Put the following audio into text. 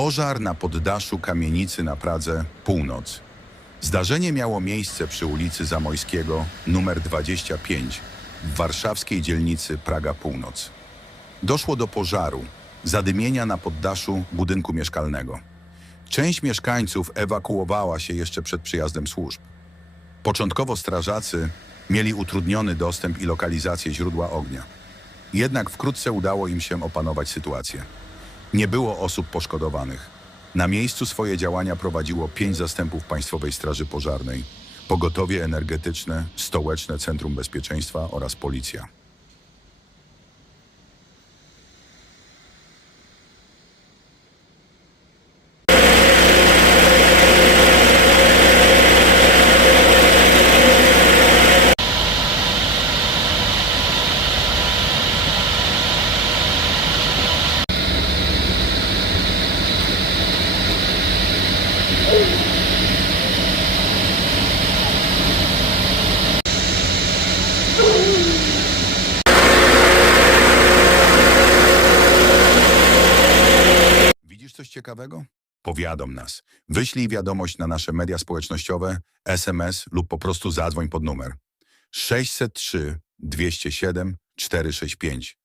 Pożar na poddaszu kamienicy na Pradze Północ. Zdarzenie miało miejsce przy ulicy Zamojskiego numer 25 w warszawskiej dzielnicy Praga Północ. Doszło do pożaru, zadymienia na poddaszu budynku mieszkalnego. Część mieszkańców ewakuowała się jeszcze przed przyjazdem służb. Początkowo strażacy mieli utrudniony dostęp i lokalizację źródła ognia. Jednak wkrótce udało im się opanować sytuację. Nie było osób poszkodowanych. Na miejscu swoje działania prowadziło pięć zastępów Państwowej Straży Pożarnej, pogotowie energetyczne, stołeczne Centrum Bezpieczeństwa oraz policja. Widzisz coś ciekawego? Powiadom nas. Wyślij wiadomość na nasze media społecznościowe, SMS lub po prostu zadzwoń pod numer 603 207 465.